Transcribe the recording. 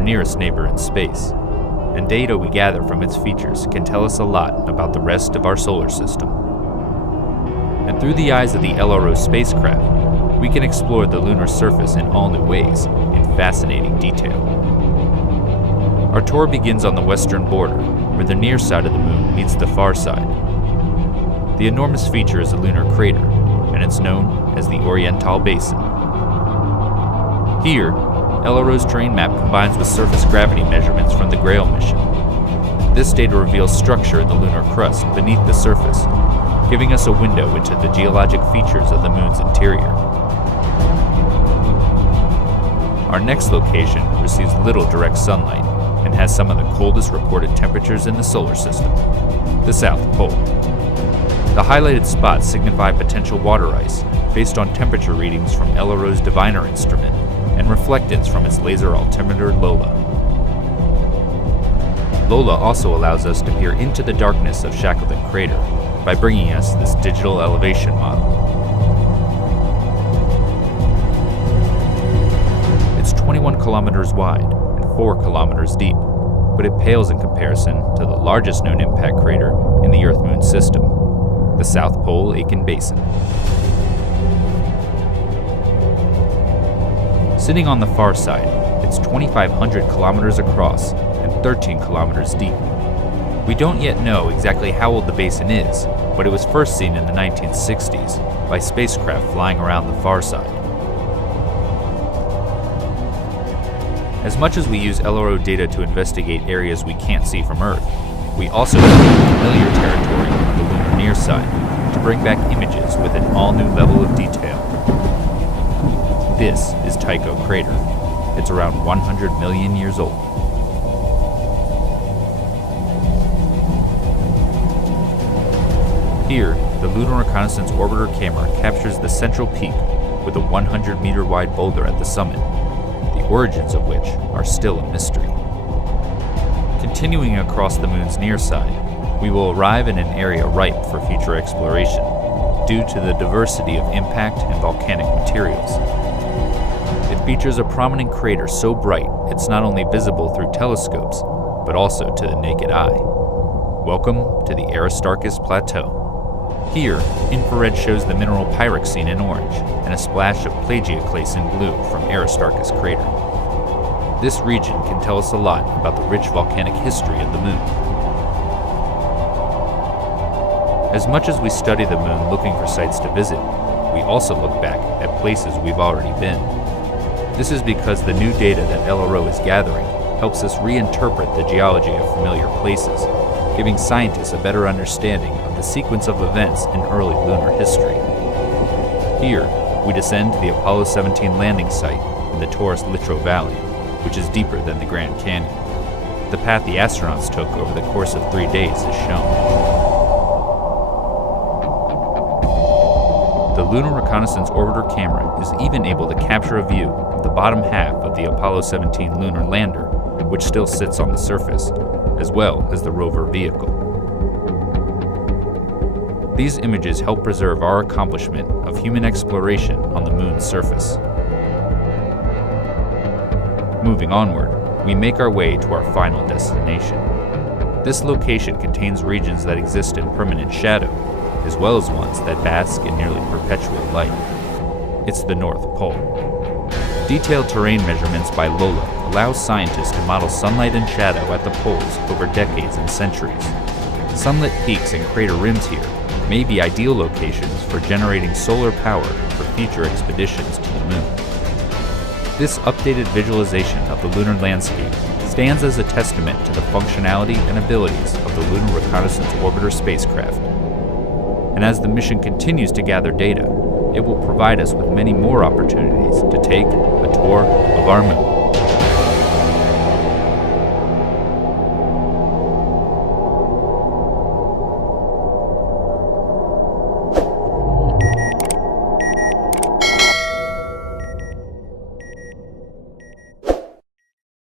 nearest neighbor in space, and data we gather from its features can tell us a lot about the rest of our solar system. And through the eyes of the LRO spacecraft, we can explore the lunar surface in all new ways, in fascinating detail. Our tour begins on the western border, where the near side of the moon meets the far side. The enormous feature is a lunar crater, and it's known as the Orientale Basin. Here, LRO's terrain map combines with surface gravity measurements from the Grail mission. This data reveals structure in the lunar crust beneath the surface, giving us a window into the geologic features of the moon's interior. Our next location receives little direct sunlight and has some of the coldest reported temperatures in the solar system, the South Pole. The highlighted spots signify potential water ice based on temperature readings from LRO's Diviner instrument and reflectance from its laser altimeter LOLA. LOLA also allows us to peer into the darkness of Shackleton Crater by bringing us this digital elevation model. It's 21 kilometers wide and 4 kilometers deep, but it pales in comparison to the largest known impact crater in the Earth-Moon system, the South Pole-Aitken Basin. Sitting on the far side, it's 2,500 kilometers across and 13 kilometers deep. We don't yet know exactly how old the basin is, but it was first seen in the 1960s by spacecraft flying around the far side. As much as we use LRO data to investigate areas we can't see from Earth, we also use familiar territory on the lunar near side to bring back images with an all-new level of detail. This is Tycho Crater. It's around 100 million years old. Here, the Lunar Reconnaissance Orbiter camera captures the central peak with a 100-meter wide boulder at the summit, the origins of which are still a mystery. Continuing across the moon's near side, we will arrive in an area ripe for future exploration due to the diversity of impact and volcanic materials. It features a prominent crater so bright it's not only visible through telescopes, but also to the naked eye. Welcome to the Aristarchus Plateau. Here, infrared shows the mineral pyroxene in orange and a splash of plagioclase in blue from Aristarchus Crater. This region can tell us a lot about the rich volcanic history of the moon. As much as we study the moon looking for sites to visit, we also look back at places we've already been. This is because the new data that LRO is gathering helps us reinterpret the geology of familiar places, giving scientists a better understanding of the sequence of events in early lunar history. Here, we descend to the Apollo 17 landing site in the Taurus-Littrow Valley, which is deeper than the Grand Canyon. The path the astronauts took over the course of 3 days is shown. The Lunar Reconnaissance Orbiter camera is even able to capture a view of the bottom half of the Apollo 17 lunar lander, which still sits on the surface, as well as the rover vehicle. These images help preserve our accomplishment of human exploration on the moon's surface. Moving onward, we make our way to our final destination. This location contains regions that exist in permanent shadow, as well as ones that bask in nearly perpetual light. It's the North Pole. Detailed terrain measurements by LOLA allow scientists to model sunlight and shadow at the poles over decades and centuries. Sunlit peaks and crater rims here may be ideal locations for generating solar power for future expeditions to the moon. This updated visualization of the lunar landscape stands as a testament to the functionality and abilities of the Lunar Reconnaissance Orbiter spacecraft. And as the mission continues to gather data, it will provide us with many more opportunities to take a tour of our moon.